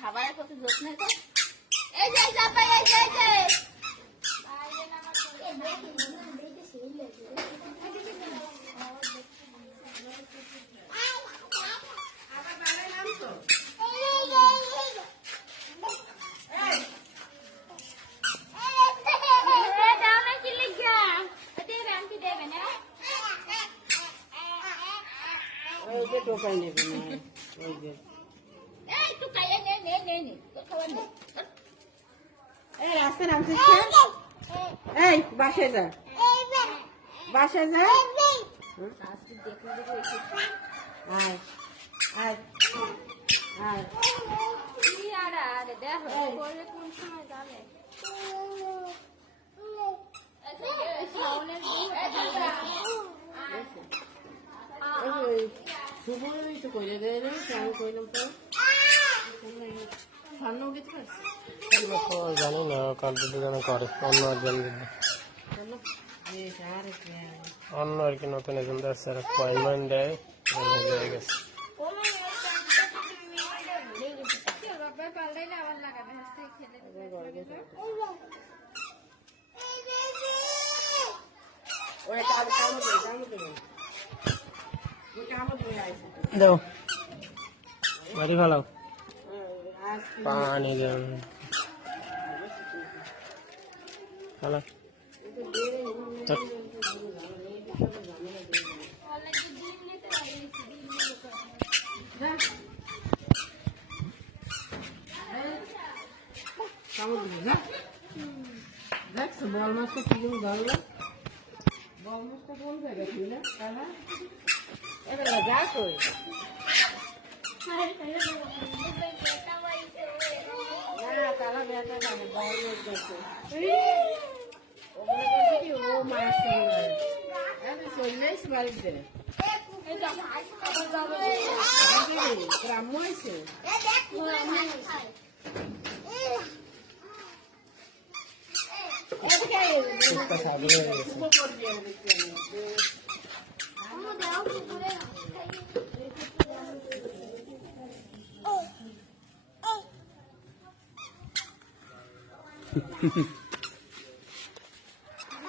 খাবারের প্রতি যত্ন তো টোকাই নেবে এই রাস্তা নামছিস এই বাসায় যা বাসায় যা আয় আয় আয় শুভই তো করে দেয় না আমি কইলাম তো সামনে গেতে পারছি জানি না কম্পিউটার যেন করে অন্য একজন অন্য আর কি নতুন একজন স্যার অ্যাপয়েন্টমেন্ট দেয় হয়ে গেছে দাও বাড়ি ভালো পানি দেন হ্যালো দেখছো বল মাছটা কি ধরলো বল মাছটা কোন জায়গায় ছিল না এবার যা কই তারা বেটা লাগে বল মাছ দেখছে ও মাছ চল্লিশ বাড়িতে গ্রাম্য হয়েছে Hehehe